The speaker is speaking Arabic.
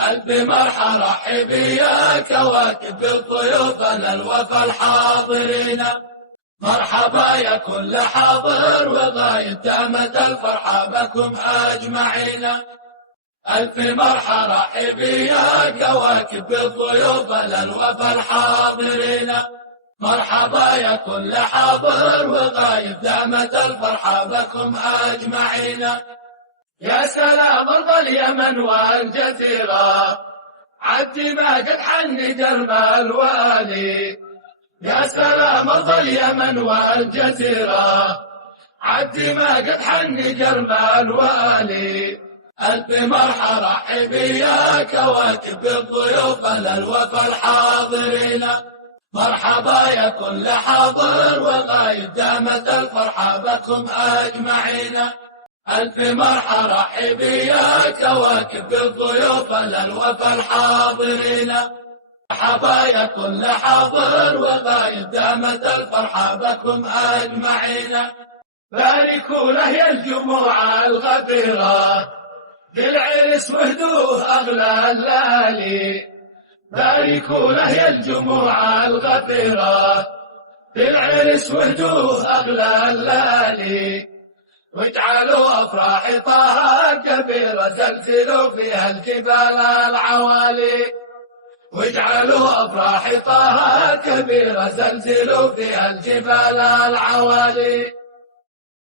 ألف مرحى رحبي يا كواكب بالضيوفنا الوفا الحاضرين. مرحبا يا كل حاضر وغايب دامت الفرحة بكم أجمعين. ألف مرحى رحبي يا كواكب بالضيوفنا الوفا الحاضرين. مرحبا يا كل حاضر وغايب دامت الفرحة بكم أجمعين. يا سلام أرض اليمن والجزيرة عد ما قد حن درب الوالي. يا سلام أرض اليمن والجزيرة عد ما قد حن درب الوالي. ألف مرحى رحبي يا كواكب بالضيوفنا الوفا الحاضرين. مرحبا يا كل حاضر وغايب دامت الفرحة بكم أجمعين. ألف مرحى رحبي يا كواكب بالضيوفنا الوفا الحاضرين. مرحبا يا كل حاضر وغايب دامت الفرحة بكم أجمعين. باركوا له يا الجموع الغفيرة بالعرس وهدوه أغلى الليالي. باركوا له يا الجموع الغفيرة بالعرس وهدوه أغلى الليالي. واجعلوا أفراح طه كبيرة زلزلوا فيها الجبال العوالي. واجعلوا أفراح طه كبيرة زلزلوا فيها الجبال العوالي.